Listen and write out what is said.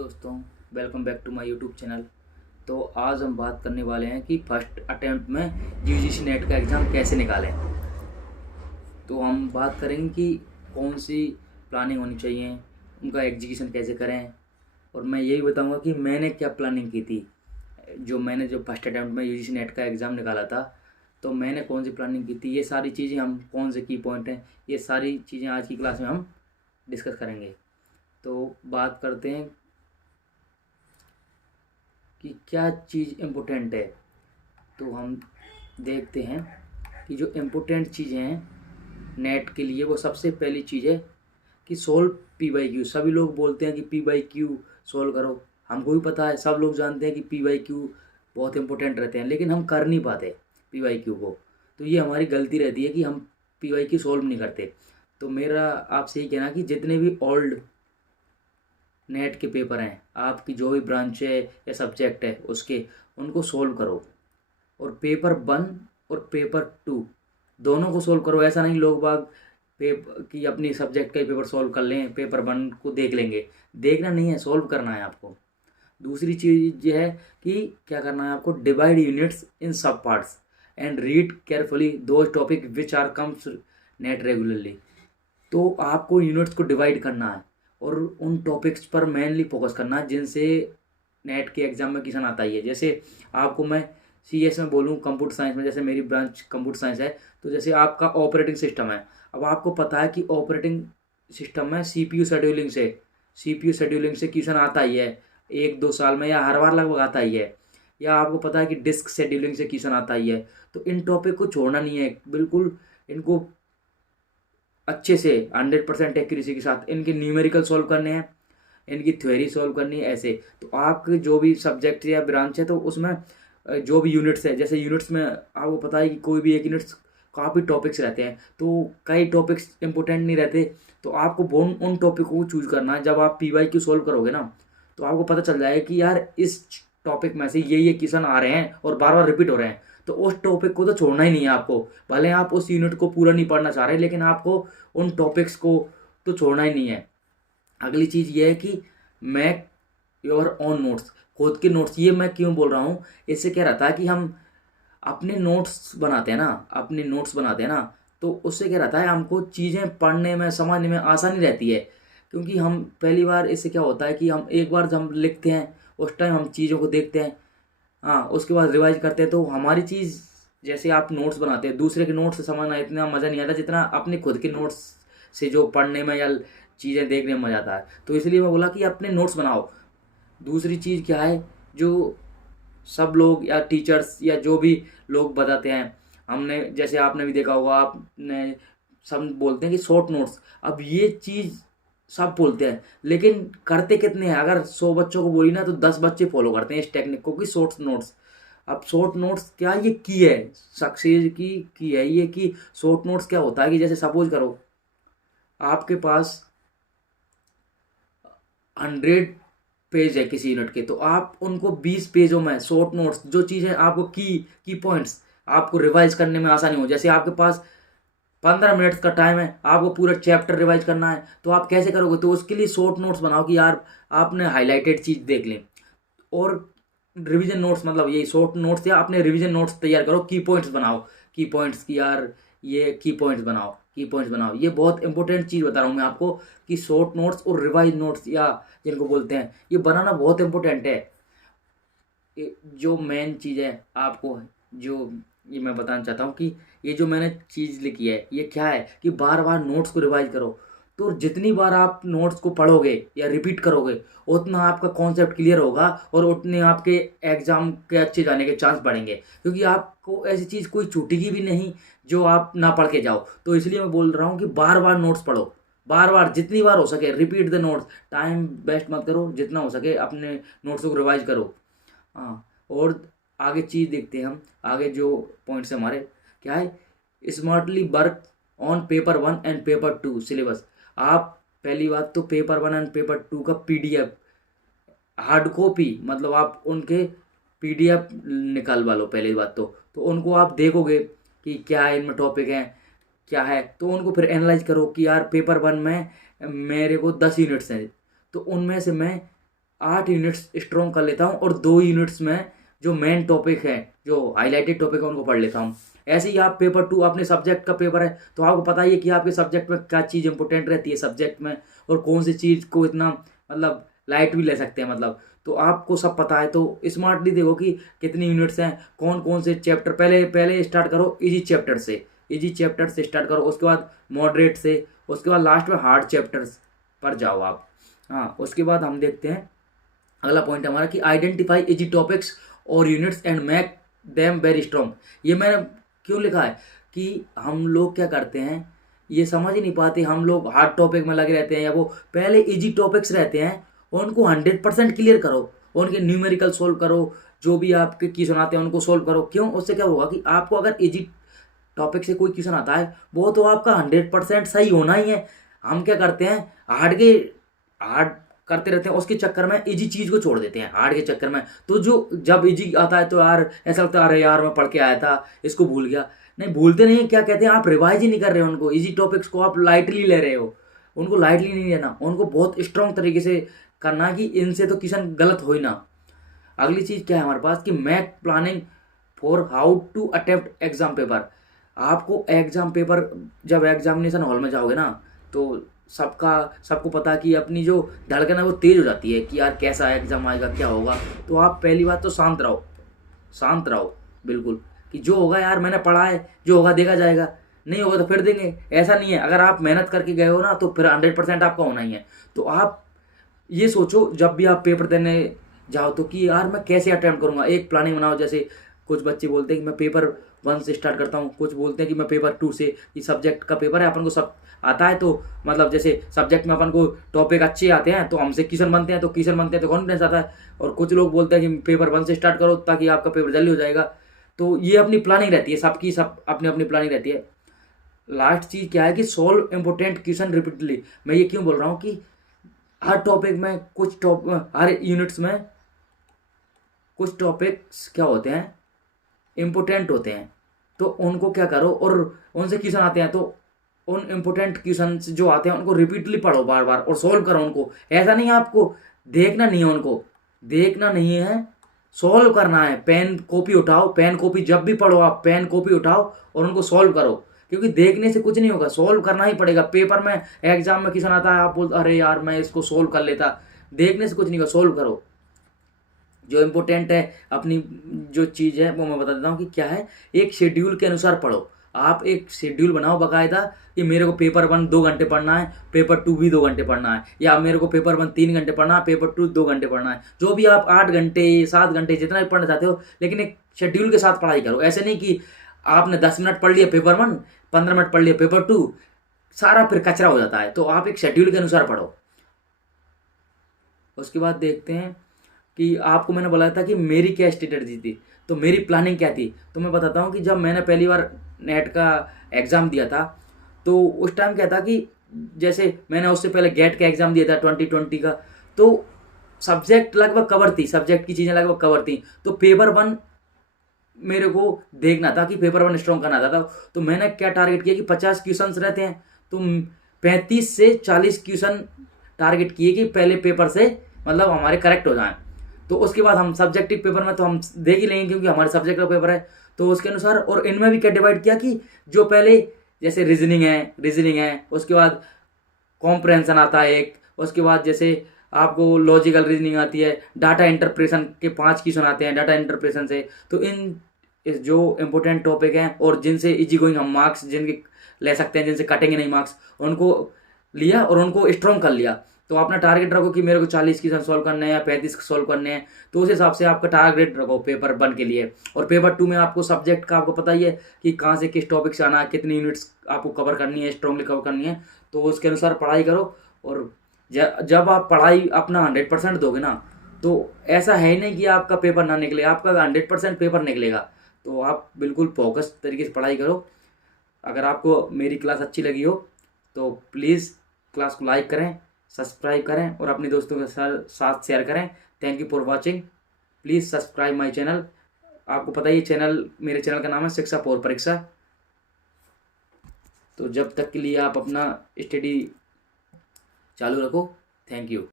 दोस्तों, welcome back to my YouTube channel. तो आज हम बात करने वाले हैं कि फर्स्ट अटेम्प्ट में यूजीसी नेट का एग्ज़ाम कैसे निकालें। तो हम बात करेंगे कि कौन सी प्लानिंग होनी चाहिए, उनका एग्जीक्यूशन कैसे करें, और मैं यही बताऊंगा कि मैंने क्या प्लानिंग की थी। जो फर्स्ट अटेम्प्ट में यूजीसी नेट का एग्ज़ाम निकाला था, तो मैंने कौन सी प्लानिंग की थी, ये सारी चीज़ें, हम कौन से की पॉइंट हैं, ये सारी चीज़ें आज की क्लास में हम डिस्कस करेंगे। तो बात करते हैं कि क्या चीज़ इम्पोर्टेंट है। तो हम देखते हैं कि जो इम्पोर्टेंट चीज़ें हैं नेट के लिए, वो सबसे पहली चीज़ है कि सोल्व पी बाई क्यू। सभी लोग बोलते हैं कि पी बाई क्यू सोल्व करो, हमको भी पता है, सब लोग जानते हैं कि पी बाई क्यू बहुत इंपॉर्टेंट रहते हैं, लेकिन हम कर नहीं पाते पी बाई क्यू को। तो ये हमारी गलती रहती है कि हम पी बाई क्यू सोल्व नहीं करते। तो मेरा आपसे ही कहना कि जितने भी ओल्ड नेट के पेपर हैं, आपकी जो भी ब्रांच है या सब्जेक्ट है उसके, उनको सोल्व करो। और पेपर 1 और पेपर 2 दोनों को सोल्व करो। ऐसा नहीं लोग बाग पेपर की अपनी सब्जेक्ट का ही पेपर सोल्व कर लें, पेपर 1 को देख लेंगे। देखना नहीं है, सोल्व करना है आपको। दूसरी चीज़ ये है कि क्या करना है आपको, divide units in sub parts and read carefully those topic which are comes NET regularly. तो आपको यूनिट्स को डिवाइड करना है और उन टॉपिक्स पर मेनली फोकस करना है जिनसे नेट के एग्जाम में क्वेश्चन आता ही है। जैसे आपको मैं सीएस में बोलूँ, कंप्यूटर साइंस में, जैसे मेरी ब्रांच कंप्यूटर साइंस है, तो जैसे आपका ऑपरेटिंग सिस्टम है। अब आपको पता है कि ऑपरेटिंग सिस्टम में सीपीयू शेड्यूलिंग से क्वेश्चन आता ही है 1-2 साल में, या हर बार लगभग आता ही है। या आपको पता है कि डिस्क शेड्यूलिंग से क्वेश्चन आता ही है। तो इन टॉपिक को छोड़ना नहीं है बिल्कुल, इनको अच्छे से 100% एक्यूरेसी के साथ इनके न्यूमेरिकल सॉल्व करने हैं, इनकी थ्योरी सॉल्व करनी है। ऐसे तो आपके जो भी सब्जेक्ट या ब्रांच है, तो उसमें जो भी यूनिट्स है, जैसे यूनिट्स में आपको पता है कि कोई भी एक यूनिट्स काफ़ी टॉपिक्स रहते हैं, तो कई टॉपिक्स इंपॉर्टेंट नहीं रहते। तो आपको उन टॉपिक को चूज करना है। जब आप पीवाई क्यू सॉल्व करोगे ना, तो आपको पता चल जाएगा कि यार इस टॉपिक में से ये क्वेश्चन आ रहे हैं और बार बार रिपीट हो रहे हैं, तो उस टॉपिक को तो छोड़ना ही नहीं है आपको। भले आप उस यूनिट को पूरा नहीं पढ़ना चाह रहे, लेकिन आपको उन टॉपिक्स को तो छोड़ना ही नहीं है। अगली चीज़ ये है कि मेक योर ओन नोट्स, खुद के नोट्स। ये मैं क्यों बोल रहा हूँ, इससे क्या रहता है कि हम अपने नोट्स बनाते हैं ना, तो उससे क्या रहता है, हमको चीज़ें पढ़ने में समझने में आसानी रहती है। क्योंकि हम पहली बार, इससे क्या होता है कि हम एक बार जब हम लिखते हैं, उस टाइम हम चीज़ों को देखते हैं, हाँ, उसके बाद रिवाइज करते हैं, तो हमारी चीज़, जैसे आप नोट्स बनाते हैं, दूसरे के नोट्स से समझना इतना मज़ा नहीं आता जितना अपने खुद के नोट्स से जो पढ़ने में या चीज़ें देखने में मज़ा आता है। तो इसलिए मैं बोला कि अपने नोट्स बनाओ। दूसरी चीज़ क्या है, जो सब लोग या टीचर्स या जो भी लोग बताते हैं, हमने, जैसे आपने भी देखा होगा, आपने, सब बोलते हैं कि शॉर्ट नोट्स। अब ये चीज़ सब बोलते हैं, लेकिन करते कितने हैं? अगर 100 बच्चों को बोली ना, तो 10 बच्चे फॉलो करते हैं इस टेक्निक को कि शॉर्ट नोट्स। अब शॉर्ट नोट्स क्या, ये की है सक्सेस की है ये, कि शॉर्ट नोट्स क्या होता है कि जैसे सपोज करो आपके पास 100 पेज है किसी यूनिट के, तो आप उनको 20 पेजों में शॉर्ट नोट्स, जो चीज़ें आपको की पॉइंट्स आपको रिवाइज करने में आसानी हो। जैसे आपके पास 15 मिनट का टाइम है, आपको पूरा चैप्टर रिवाइज करना है, तो आप कैसे करोगे? तो उसके लिए शॉर्ट नोट्स बनाओ कि यार आपने हाईलाइटेड चीज़ देख लें। और रिवीजन नोट्स, मतलब यही शॉर्ट नोट्स, या अपने रिवीजन नोट्स तैयार करो, की पॉइंट्स बनाओ, की पॉइंट्स की यार ये की पॉइंट्स बनाओ। ये बहुत इंपॉर्टेंट चीज़ बता रहा हूँ मैं आपको कि शॉर्ट नोट्स और रिवाइज नोट्स, या जिनको बोलते हैं, ये बनाना बहुत इंपॉर्टेंट है। जो मेन चीज़ है आपको, जो ये मैं बताना चाहता हूँ कि ये जो मैंने चीज़ लिखी है, ये क्या है कि बार बार नोट्स को रिवाइज करो। तो जितनी बार आप नोट्स को पढ़ोगे या रिपीट करोगे, उतना आपका कॉन्सेप्ट क्लियर होगा और उतने आपके एग्जाम के अच्छे जाने के चांस बढ़ेंगे। क्योंकि आपको ऐसी चीज़ कोई छूटेगी भी नहीं जो आप ना पढ़ के जाओ। तो इसलिए मैं बोल रहा हूँ कि बार बार नोट्स पढ़ो, बार बार, जितनी बार हो सके repeat the notes. Time waste मत करो, जितना हो सके अपने नोट्स को रिवाइज करो। हाँ, और आगे चीज़ देखते हैं हम। आगे जो पॉइंट्स हमारे क्या है, smartly work on paper 1 and paper 2 syllabus. आप पहली बात तो पेपर 1 एंड पेपर 2 का पीडीएफ, हार्ड कॉपी, मतलब आप उनके पीडीएफ निकालवा लो पहली बात तो उनको आप देखोगे कि क्या है इनमें टॉपिक है, क्या है, तो उनको फिर एनालाइज करो कि यार पेपर 1 में मेरे को 10 यूनिट्स हैं, तो उनमें से मैं 8 यूनिट्स स्ट्रॉन्ग कर लेता हूँ और 2 यूनिट्स में जो मेन टॉपिक है, जो हाईलाइटेड टॉपिक है, उनको पढ़ लेता हूँ। ऐसे ही आप पेपर 2 अपने सब्जेक्ट का पेपर है तो आपको पता ही है कि आपके सब्जेक्ट में क्या चीज़ इंपॉर्टेंट रहती है सब्जेक्ट में, और कौन सी चीज़ को इतना मतलब लाइट भी ले सकते हैं मतलब, तो आपको सब पता है। तो स्मार्टली देखो कि कितनी यूनिट्स हैं, कौन कौन से चैप्टर, पहले पहले स्टार्ट करो इजी चैप्टर से, इजी चैप्टर से स्टार्ट करो, उसके बाद मॉडरेट से, उसके बाद लास्ट में हार्ड चैप्टर्स पर जाओ आप। हाँ, उसके बाद हम देखते हैं अगला पॉइंट हमारा कि आइडेंटिफाई इजी टॉपिक्स और units and make them very strong. ये मैंने क्यों लिखा है कि हम लोग क्या करते हैं, ये समझ ही नहीं पाते, हम लोग हार्ड टॉपिक में लगे रहते हैं, या वो पहले इजी टॉपिक्स रहते हैं उनको 100% क्लियर करो, उनके न्यूमेरिकल सोल्व करो, जो भी आपके क्वेश्चन आते हैं उनको सोल्व करो। क्यों? उससे क्या होगा कि आपको अगर इजी टॉपिक से कोई क्वेश्चन आता है वो तो आपका 100% सही होना ही है। हम क्या करते हैं, हार्ड करते रहते हैं, उसके चक्कर में इजी चीज़ को छोड़ देते हैं हार्ड के चक्कर में। तो जो जब इजी आता है तो यार ऐसा लगता है अरे यार मैं पढ़ के आया था, इसको भूल गया। नहीं, भूलते नहीं, क्या कहते हैं, आप रिवाइज ही नहीं कर रहे हो उनको, इजी टॉपिक्स को आप लाइटली ले रहे हो। उनको लाइटली नहीं लेना, उनको बहुत स्ट्रॉन्ग तरीके से करना कि इनसे तो क्वेश्चन गलत हो ही ना। अगली चीज़ क्या है हमारे पास कि make planning for how to attempt exam paper. आपको एग्जाम पेपर, जब एग्जामिनेशन हॉल में जाओगे ना तो सबको पता कि अपनी जो धड़कन है वो तेज़ हो जाती है कि यार कैसा एग्जाम आएगा, क्या होगा। तो आप पहली बात तो शांत रहो, शांत रहो बिल्कुल, कि जो होगा यार मैंने पढ़ा है, जो होगा देखा जाएगा, नहीं होगा तो फिर देंगे। ऐसा नहीं है, अगर आप मेहनत करके गए हो ना तो फिर 100% आपका होना ही है। तो आप ये सोचो जब भी आप पेपर देने जाओ तो कि यार मैं कैसे अटेम्प्ट करूँगा, एक प्लानिंग बनाओ। जैसे कुछ बच्चे बोलते हैं कि मैं पेपर 1 से स्टार्ट करता हूँ, कुछ बोलते हैं कि मैं पेपर 2 से, कि सब्जेक्ट का पेपर है अपन को सब आता है, तो मतलब जैसे सब्जेक्ट में अपन को टॉपिक अच्छे आते हैं तो हमसे क्वेश्चन बनते हैं, तो क्वेश्चन बनते हैं तो कॉन्फिडेंस आता है। और कुछ लोग बोलते हैं कि पेपर 1 से स्टार्ट करो ताकि आपका पेपर जल्दी हो जाएगा। तो ये अपनी प्लानिंग रहती है, सबकी सब अपनी अपनी प्लानिंग रहती है। लास्ट चीज़ क्या है कि सोल्व इम्पोर्टेंट क्वेश्चन रिपीटली। मैं ये क्यों बोल रहा हूँ कि हर टॉपिक में हर यूनिट्स में कुछ टॉपिक्स क्या होते हैं, इम्पोर्टेंट होते हैं, तो उनको क्या करो, और उनसे क्वेश्चन आते हैं तो उन इम्पोर्टेंट क्वेश्चन जो आते हैं उनको रिपीटली पढ़ो बार बार और सोल्व करो उनको। ऐसा नहीं है आपको देखना नहीं है, उनको देखना नहीं है, सोल्व करना है। पेन कॉपी उठाओ, पेन कॉपी जब भी पढ़ो आप पेन कॉपी उठाओ और उनको सोल्व करो, क्योंकि देखने से कुछ नहीं होगा, सोल्व करना ही पड़ेगा। पेपर में एग्जाम में क्वेश्चन आता है, आप बोलते अरे यार मैं इसको सोल्व कर लेता, देखने से कुछ नहीं होगा, सोल्व करो। जो इम्पोर्टेंट है अपनी जो चीज़ है वो मैं बता देता हूँ कि क्या है। एक शेड्यूल के अनुसार पढ़ो, आप एक शेड्यूल बनाओ बाकायदा कि मेरे को पेपर 1 2 घंटे पढ़ना है, पेपर 2 भी 2 घंटे पढ़ना है, या मेरे को पेपर 1 3 घंटे पढ़ना है, पेपर 2 2 घंटे पढ़ना है। जो भी आप 8 घंटे 7 घंटे जितना भी पढ़ना चाहते हो, लेकिन एक शेड्यूल के साथ पढ़ाई करो। ऐसे नहीं कि आपने 10 मिनट पढ़ लिया पेपर 1, 15 मिनट पढ़ लिया पेपर 2, सारा फिर कचरा हो जाता है। तो आप एक शेड्यूल के अनुसार पढ़ो। उसके बाद देखते हैं कि आपको मैंने बोला था कि मेरी क्या स्ट्रेटजी थी, तो मेरी प्लानिंग क्या थी। तो मैं बताता हूँ कि जब मैंने पहली बार नेट का एग्ज़ाम दिया था तो उस टाइम क्या था कि जैसे मैंने उससे पहले गेट का एग्ज़ाम दिया था 2020 का, तो सब्जेक्ट लगभग कवर थी, सब्जेक्ट की चीज़ें लगभग कवर थी। तो पेपर 1 मेरे को देखना था कि पेपर 1 स्ट्रॉन्ग करना था। तो मैंने क्या टारगेट किया कि 50 क्वेश्चंस रहते हैं तो 35 से 40 क्वेश्चन टारगेट किए कि पहले पेपर से मतलब हमारे करेक्ट हो जाएं। तो उसके बाद हम सब्जेक्टिव पेपर में तो हम देख ही लेंगे क्योंकि हमारे सब्जेक्ट का पेपर है, तो उसके अनुसार। और इनमें भी क्या डिवाइड किया कि जो पहले जैसे रीजनिंग है, उसके बाद कॉम्प्रहेंशन आता है एक, उसके बाद जैसे आपको लॉजिकल रीजनिंग आती है, डाटा इंटरप्रेशन के 5 क्वेश्चन आते हैं डाटा इंटरप्रेशन से। तो इन जो इम्पोर्टेंट टॉपिक हैं और जिनसे इजी गोइंग हम मार्क्स जिनके ले सकते हैं, जिनसे कटेंगे नहीं मार्क्स, उनको लिया और उनको स्ट्रॉन्ग कर लिया। तो अपना टारगेट रखो कि मेरे को 40 क्वेश्चन सॉल्व करने हैं या 35 सॉल्व करने हैं, तो उस हिसाब से आपका टारगेट रखो पेपर 1 के लिए। और पेपर 2 में आपको सब्जेक्ट का आपको पता ही है कि कहाँ से किस टॉपिक से आना है, कितनी यूनिट्स आपको कवर करनी है, स्ट्रांगली कवर करनी है। तो उसके अनुसार पढ़ाई करो। और जब आप पढ़ाई अपना 100% दोगे ना, तो ऐसा है ही नहीं कि आपका पेपर ना निकले, आपका 100% पेपर निकलेगा। तो आप बिल्कुल फोकस तरीके से पढ़ाई करो। अगर आपको मेरी क्लास अच्छी लगी हो तो प्लीज़ क्लास को लाइक करें, सब्सक्राइब करें और अपने दोस्तों के साथ शेयर करें। Thank you for watching. Please subscribe my channel. आपको पता ही चैनल, मेरे चैनल का नाम है शिक्षा पूर्व परीक्षा। तो जब तक के लिए आप अपना स्टडी चालू रखो। Thank you.